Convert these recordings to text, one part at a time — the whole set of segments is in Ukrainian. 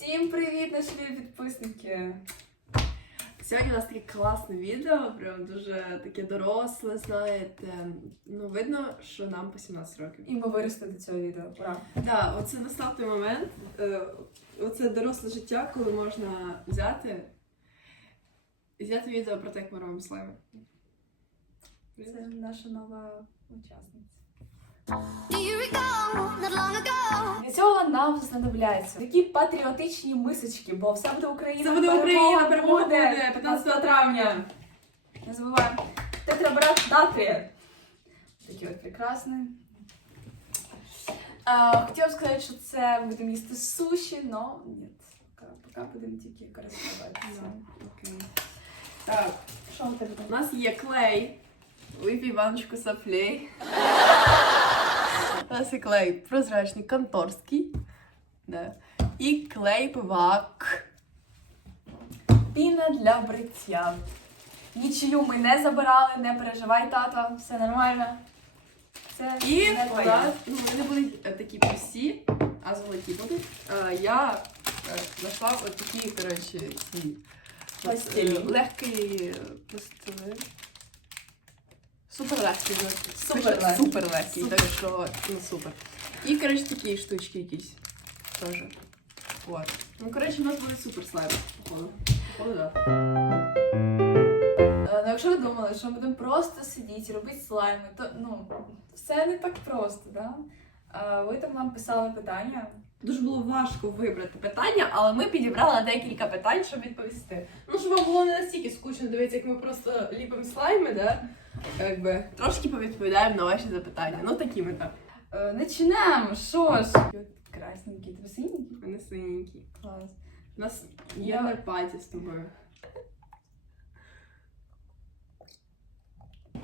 Всім привіт, наші любі підписники! Сьогодні у нас таке класне відео, прям дуже таке доросле, знаєте. Ну, видно, що нам по 17 років. І ми виросте до цього відео. Ура! Так, оце настав той момент, е, оце доросле життя, коли можна взяти і зняти відео про те, як ми робимо слайми. Це наша нова учасниця. Для цього нам знадобляться такі патріотичні мисочки, бо все буде Україна. Це буде Україна, перемога буде 15 травня. Не забуваємо. Тетрабрат натрія. Такі от прекрасні. А, хотіла б сказати, що це ми будемо їсти суші, но ні. Поки, будемо тільки користуватися. Окей. Так, Що у тебе у нас є клей. Випій баночку соплей. У нас є клей прозрачний, конторський. Да. І клей пивак. Піна для бриття. Нічию ми не забирали, не переживай, тато, все нормально. Це І не у нас, ну, вони будуть е, такі прості, а золоті будуть. Я е, знайшла от такі, коротше, ці е, Пластилін. легкий пластилин. Супер легкий. Супер легкий. Супер легкий, так що ну супер. І, коротше, такі штучки якісь. Теж. Вот. Ну, коротше, у нас буде супер слайм, походу. Походу, да. Е, Ну, якщо ви думали, що ми будемо просто сидіти, робити слайми, то ну, все не так просто, да? Е, Ви там нам писали питання. Дуже було важко вибрати питання, але ми підібрали декілька питань, щоб відповісти. Ну, щоб вам було не настільки скучно дивитися, як ми просто ліпимо слайми, да? Якби трошки повідповідаємо на ваші запитання. Ну, такі ми так. Е, Начнемо, що ж? Красненький, тебе синенький? Вони синенькі. Клас. У нас є Я- на паті з тобою.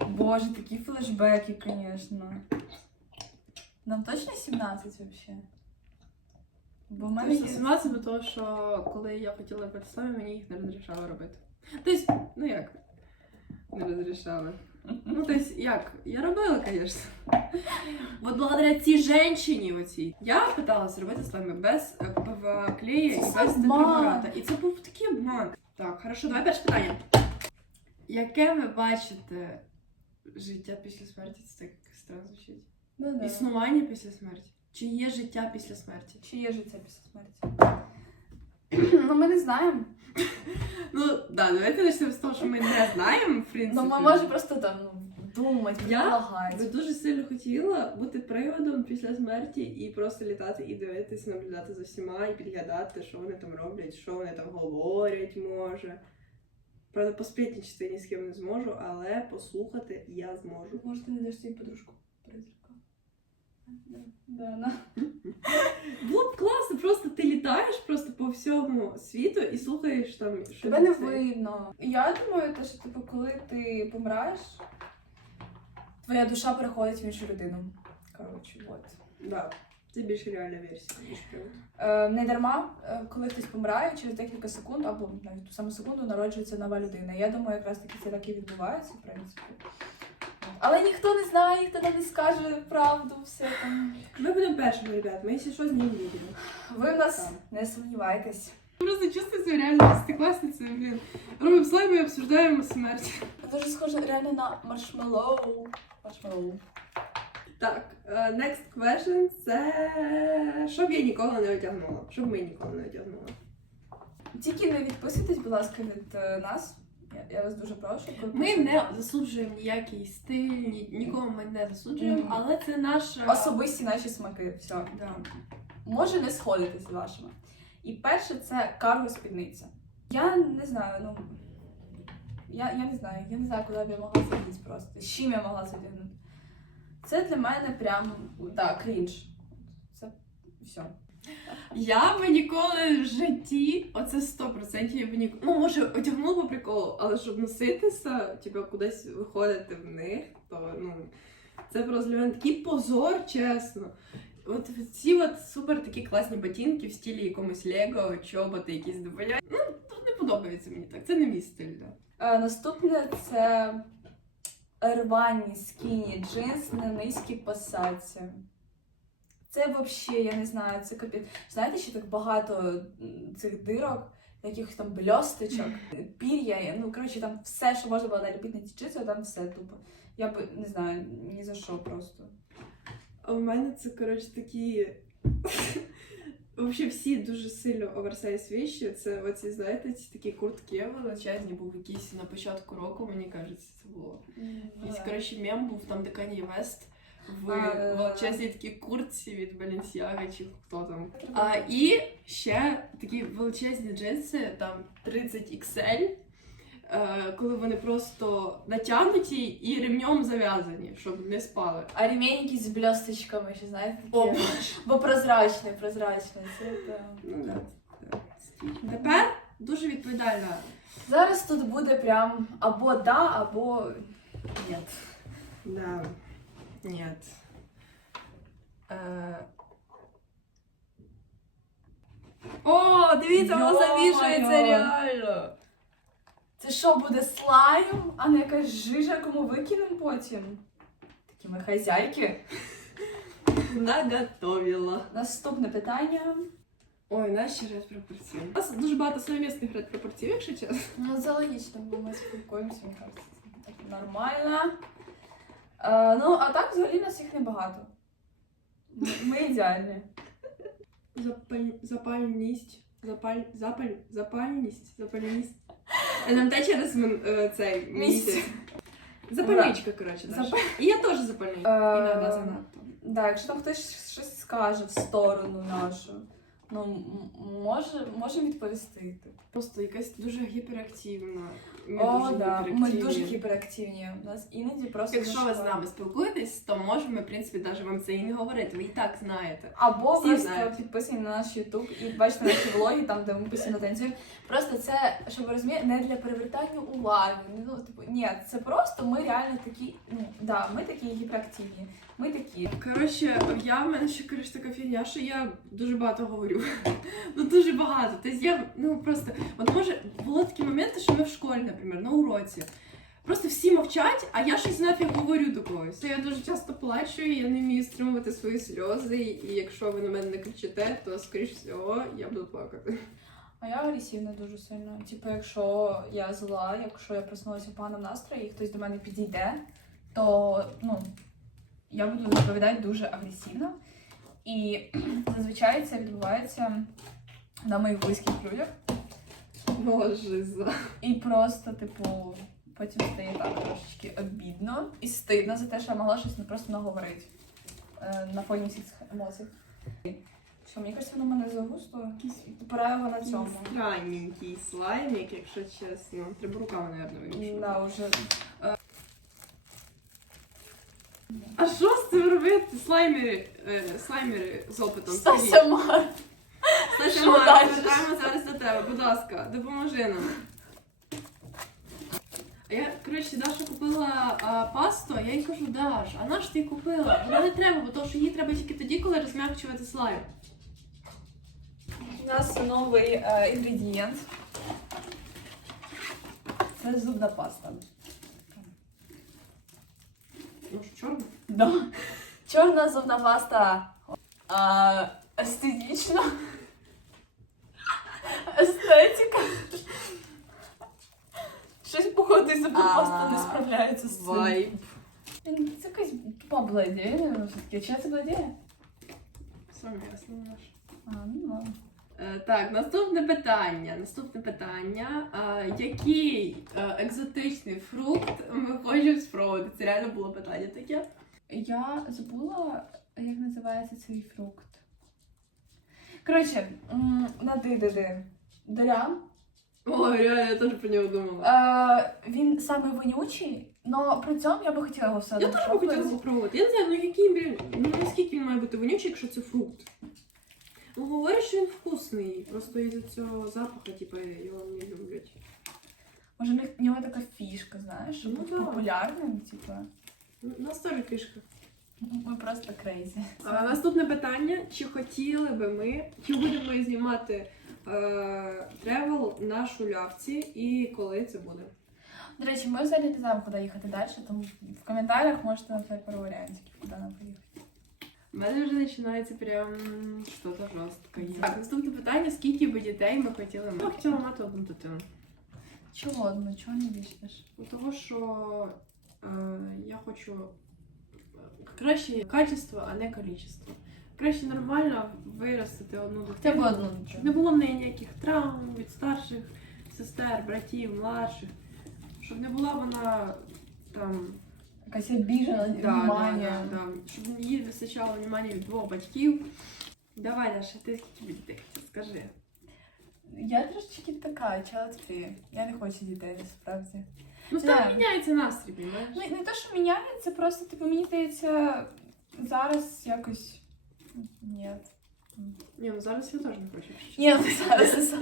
Боже, такі флешбеки, звісно. Нам точно 17 взагалі? Бо в мене є... 17, бо того, що коли я хотіла слайми, мені їх не розрішали робити. Тобто, ну як? Не розрішали. Ну, тобто, як? Я робила, звісно. От благодаря цій женщині оцій. Я питалася робити слайми без ПВА клея і без тетрабората. І це був такий обман. Так, хорошо, давай перше питання. Яке ви бачите життя після смерті? Це так странно звучить. Ну, да. Існування після смерті? Чи є життя після смерті? Чи є життя після смерті? ну, ми не знаємо. Ну, да, давайте почнемо з того, що ми не знаємо, в принципі. Ну, ми можемо просто там ну, думати, Я предполагати. би дуже сильно хотіла бути приводом після смерті і просто літати і дивитися, наблюдати за всіма і підглядати, що вони там роблять, що вони там говорять, може. Правда, поспітнічити ні з ким не зможу, але послухати я зможу. Може, ти не даш свою подружку? Да, на. Було б класно, просто ти літаєш просто по всьому світу і слухаєш там, що Тебе не це. видно. Я думаю, те, що типу, коли ти помираєш, твоя душа переходить в іншу людину. Коротше, от. Да. Це більш реальна версія, ніж привод. Е, не дарма, е, коли хтось помирає, через декілька секунд або навіть ту саму секунду народжується нова людина. Я думаю, якраз таки це так і відбувається, в принципі. Але ніхто не знає, ніхто нам не скаже правду, все там. Ми будемо першими, ребят, ми якщо що знімемо відео. Ви в нас не сумнівайтесь. Просто чувствую себе реально десятиклассницей, блин. Робимо слайми і обсуждаємо смерть. Дуже схоже реально на маршмеллоу. Маршмеллоу. Так, е, next question це що б я ніколи не одягнула? Що б ми ніколи не одягнули? Тільки не відписуйтесь, будь ласка, від е, нас. Я, я вас дуже прошу. коли Ми пишете. не засуджуємо ніякий стиль, ні, нікого ми не засуджуємо, але це наша особисті наші смаки. Все. Да. Може не сходитись з вашими. І перше це карго спідниця. Я не знаю, ну. Я, я не знаю, я не знаю, куди б я могла задіти просто. З чим я могла задягнути. Це для мене прям да, крінж. Це все. Я би ніколи в житті, оце 100% я б ніколи. Ну, може, одягнула по приколу, але щоб носитися, типу, кудись виходити в них, то ну це просто для мене такий позор, чесно. От ці от супер такі класні ботинки в стилі якомусь Лего, чоботи якісь добавляють. Ну, тут не подобається мені так. Це не мій стиль, да. Е, наступне це рвані скіні джинс на низькій посадці. Це взагалі, я не знаю, це капець. Знаєте, що так багато цих дирок, яких там бльосточок, пір'я, ну коротше, там все, що можна було наліпити на джинси, там все тупо. Я б не знаю, ні за що просто. А у мене це, коротше, такі. Взагалі всі дуже сильно оверсайз віші. Це оці, знаєте, ці такі куртки величезні, був якийсь на початку року, мені кажеться, це було. Якийсь, коротше, мем був там, де Кані Вест в А, величезній такій куртці від Balenciaga чи хто там. А, і ще такі величезні джинси, там 30 XL, коли вони просто натягнуті і ремнем зав'язані, щоб не спали. А ремень якийсь з бльосточками, ще знаєте, О, такі. Бо прозрачний, прозрачний. Це прям. Ну, да. Тепер дуже відповідальна. Зараз тут буде прям або да, або ні. Да. Нет. Е... О, дивіться, воно завішується реально. Це що буде слайм, а не якась жижа, кому викинемо потім? Такі ми хазяйки. Наготовила. Наступне питання. Ой, ще ряд пропорцій. У нас дуже багато совмісних ряд пропорцій, якщо чесно. Ну, це логічно, бо ми спілкуємося. Так нормально. Е, ну, а так взагалі нас їх небагато. Ми- ідеальні. Запаль... Запальність. Запаль... Запаль... Запальність. Запальність. НМТ через мен- е, цей Місяць. місяць. Запальничка, коротше, Запаль- І я теж запальничка. Е, Іноді занадто. Да, якщо там хтось щось скаже в сторону нашу, ну м- може, можемо відповісти. типу. Просто якась дуже гіперактивна. Ми О, дуже да. Ми дуже гіперактивні. У нас іноді просто. Якщо ви з нами спілкуєтесь, то можемо, в принципі, навіть вам це і не говорити. Ви і так знаєте. Або Всі просто знають. підписані на наш Ютуб і бачите наші влоги, там де ми постійно танцюємо. Просто це, щоб ви розуміли, не для привертання уваги. Ну, типу, ні, це просто ми реально такі. Ну да, ми такі гіперактивні. Ми такі. Коротше, я в мене ще коротше така фігня, що я дуже багато говорю. ну дуже багато. Тобто я ну просто, от може, було такі моменти, що ми в школі, наприклад, на уроці. Просто всі мовчать, а я щось нафіг говорю до когось. Я дуже часто плачу, і я не вмію стримувати свої сльози. І якщо ви на мене не кричите, то скоріш всього я буду плакати. А я агресивна дуже сильно. Типу, якщо я зла, якщо я проснулася в поганому настрої і хтось до мене підійде, то ну, я буду відповідати дуже агресивно. І зазвичай це відбувається на моїх близьких людях. За. І просто, типу, потім стає так трошечки обідно і стидно за те, що я могла щось не просто наговорити е, на фоні всіх цих емоцій. Що, мені кажеться, воно мене загусло. Пора його на цьому. Странненький слаймик, якщо чесно. Треба руками, мабуть, вимішувати. Да, уже. А що з цим робити? Слаймери, е, слаймери з опитом. Стася Мар. Марк? Звертаємо зараз до тебе, будь ласка, допоможи нам. А я, коротше, Даша купила а, пасту, я їй кажу, Даш, а на що ти купила? Вона не треба, бо то, що її треба тільки тоді, коли розм'якчувати слайм. У нас новий е, інгредієнт. Це зубна паста. Ну що, чорно? Да. Чорна зубна паста. А, естетично. Естетика. Щось походу і зубна А, паста не справляється з цим. Вайб. Це якась тупа бледія, все-таки. Чи це бледія? Саме ясно наш. А, ну ладно. Е, Так, наступне питання. Наступне питання. А, який е, екзотичний фрукт ми хочемо спробувати? Це реально було питання таке. Я забула, як називається цей фрукт. Коротше, м, на ди-ди-ди. Даря. Ой, реально, я теж про нього думала. Е, він саме вонючий, але при цьому я би хотіла його все Я одно теж би хотіла спробувати. спробувати. Я не знаю, ну який блін, ну наскільки він має бути вонючий, якщо це фрукт. Ну, говорять, що він вкусний, просто із цього запаху, типу, його не люблять. Може, в них- в нього така фішка, знаєш, щоб Ну, бути да. популярним, типу. Ну, У нас теж фішка. Ми просто крейзі. А, наступне питання: чи хотіли би ми, чи будемо ми знімати тревел на шулявці і коли це буде? До речі, ми взагалі не знаємо, куди їхати далі, тому в коментарях можете написати пару варіантів, куди нам поїхати. У мене вже починається прям щось жорстке. Так, наступне питання: скільки би дітей ми хотіли мати? Я хотіла мати одну дитину. Чого одну, чого не вічнеш? Того, що е, я хочу е, краще качество, а не количество. Краще нормально виростити одну Хоча б одну дитину. не було в неї ніяких травм від старших сестер, братів, младших. Щоб не була вона там Якась обіжена, Да, да, внимання. да, да. Щоб їй вистачало внимання від двох батьків. Давай, Даша, ти скільки дітей скажи. Я трошечки така, child free. Я не хочу дітей насправді. Ну Да. там міняється настрій, розумієш? Ну, не те, що міняється, просто типу мені здається, зараз якось. Ні. Ні, ну зараз я теж не хочу. Ні, ну зараз.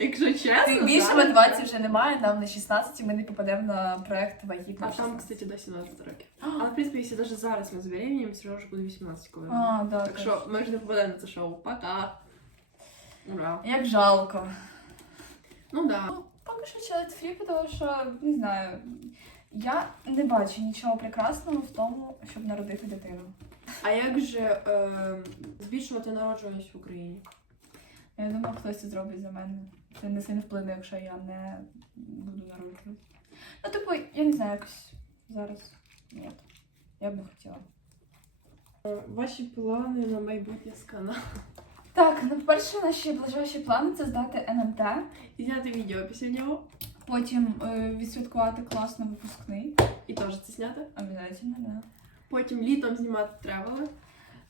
Якщо чесно, Більше зараз- мотивації вже немає, нам на 16 ми не попадемо на проект вагітна. А там, кстати, до 17 років. Але, в принципі, якщо навіть зараз ми забеременіємо, все ж буде 18 коли. А, да, Так що ми ж не попадемо на це шоу. Пока. Ура. Як жалко. Ну да. Ну, поки що child free, тому що не знаю. Я не бачу нічого прекрасного в тому, щоб народити дитину. А як же е, збільшувати народжуваність в Україні? Я думаю, хтось це зробить за мене. Це не сильно вплине, якщо я не буду народжувати. Ну, типу, я не знаю, якось зараз. Ні. Я б не хотіла. Е, Ваші плани на майбутнє з каналу. Так, ну, перше, наші ближайші плани це здати НМТ, І зняти відео після нього. потім е, відсвяткувати класно випускний. І теж це зняти. Обязательно, да. Потім літом знімати тревели.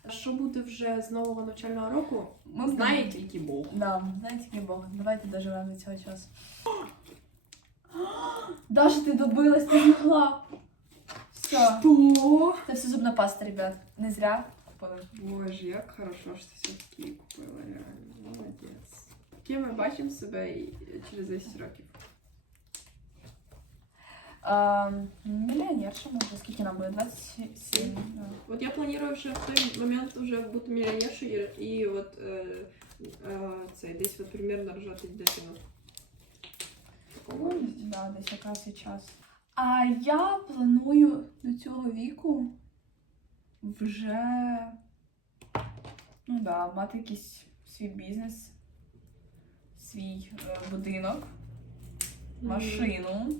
Що буде вже з нового навчального року? Ми Знає тільки Бог. Да, знаєте, тільки Бог. Давайте доживемо до цього часу. Даша, ти добилась, ти змогла. Все. Що? Це все зубна паста, ребят. Не зря купили. Боже, як хорошо, що ти все-таки купила, реально. Молодець. Ким ми бачимо себе через 10 років? А, мільйонерша, може, скільки нам буде? 27. да. От я планую вже в той момент вже бути мільйонершою і, і от е, е, це десь от примерно рожати дитину. Ну, да, десь якраз і час. А я планую до цього віку вже ну да, мати якийсь свій бізнес, свій е, будинок, машину.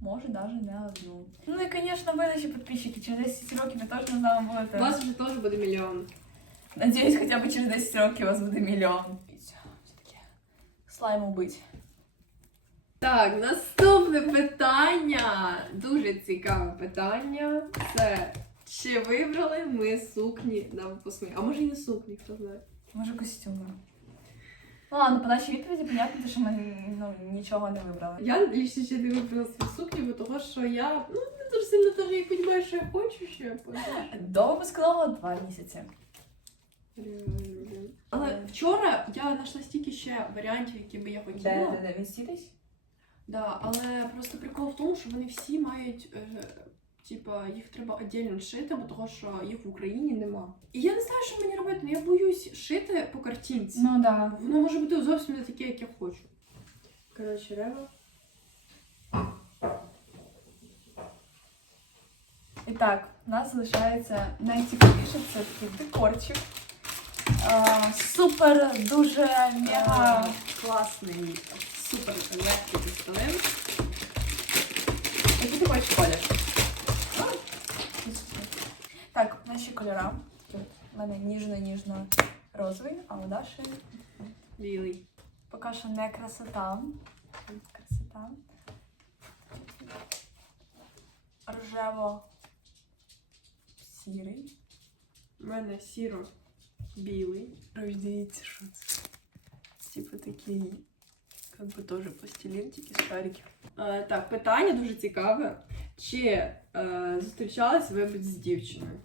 Може, навіть не одну. Ну і, звісно, ви наші підписчики. Через 10 років ви точно з нами У будете. вас вже теж буде мільйон. Надіюсь, хоча б через 10 років у вас буде мільйон. Все-таки слайму бить. Так, наступне питання. Дуже цікаве питання. Це чи вибрали ми сукні на випускний? А може і не сукні, хто знає. Може, костюми. Ну ладно, по нашій відповіді понятно, що ми ну, нічого не вибрали. Я лише ще не вибрала свою сукню, бо того, що я ну, не дуже сильно теж і розумію, що я хочу ще. понимаєш? До випускного два місяці. Але вчора я знайшла стільки ще варіантів, які би я хотіла. Де, де, де, відсітись? Да, але просто прикол в тому, що вони всі мають, е, типа, їх треба віддільно шити, бо того, що їх в Україні нема. І я не знаю, що мені робити, але я боюсь шити по картинці. Ну да. Воно може бути зовсім не таке, як я хочу. Коротше, рева. І так, у нас залишається найцікавіше це такий декорчик. А, супер, дуже мега. класний, супер легкий пістолет. Який ти хочеш колір? Так, наші кольора. У мене ніжно-ніжно розовий, а у Даші Білий. поки що не красота. Красота. Рожево сірий. У мене сіро-білий. Дивіться, що це. Типу такий, як би теж пластилін, тільки з шариків. Е, так, питання дуже цікаве. Чи е, зустрічалися ви з дівчиною?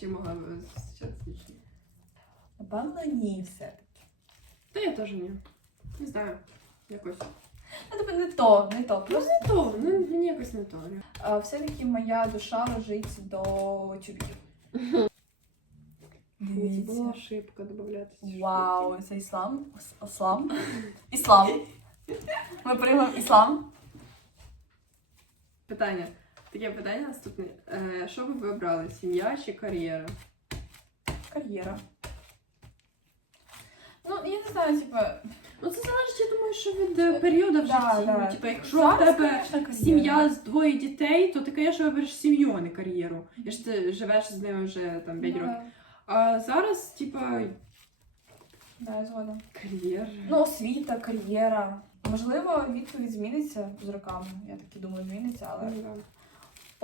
Чи могла б ви зустрічатися з? Напевно, ні, все-таки. Та я теж ні. Не знаю. Якось. Ну, тобто не то, не то. Просто Не то, ну мені якось не то. а, все-таки моя душа лежить до тюбів. Це була ошибка додати. Вау, це іслам. Ос- Іслам. Іслам. Ми приймемо іслам. Питання. Таке питання наступне. Е, що би ви обрали? Сім'я чи кар'єра? кар'єра. Ну, я не знаю, типа. Ну це залежить, я думаю, що від е, періоду в Да, житті. да. Ну, Типа, якщо Зараз, в тебе конечно, кар'єра. сім'я з двоє дітей, то ти, звісно, вибереш сім'ю, а не кар'єру. Якщо ти живеш з ними вже там 5 Ну, років. А зараз, типа, Да, я згодна. кар'єра. Ну, освіта, кар'єра. Можливо, відповідь зміниться з роками. Я так і думаю, зміниться, але Ну, да.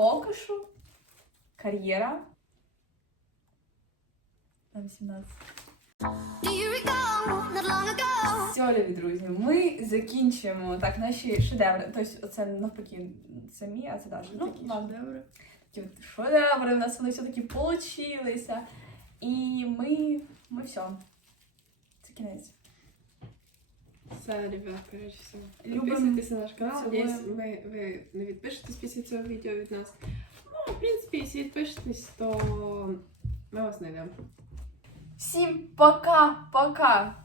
Поки що кар'єра. На 18. Do you recall not long ago? Все, любі друзі, ми закінчуємо так наші шедеври. Тобто, оце навпаки, це мій, а це Даша. Ну, Такі шедеври. Такі от шедеври, у нас вони все-таки получилися. І ми, ми все. Це кінець. Все, ребят, коротше, все. Любимо. Підписуйтесь на наш канал. Якщо ви, ви не відпишетесь після цього відео від нас. Ну, в принципі, якщо відпишетесь, то ми вас знайдемо. Всім пока-пока!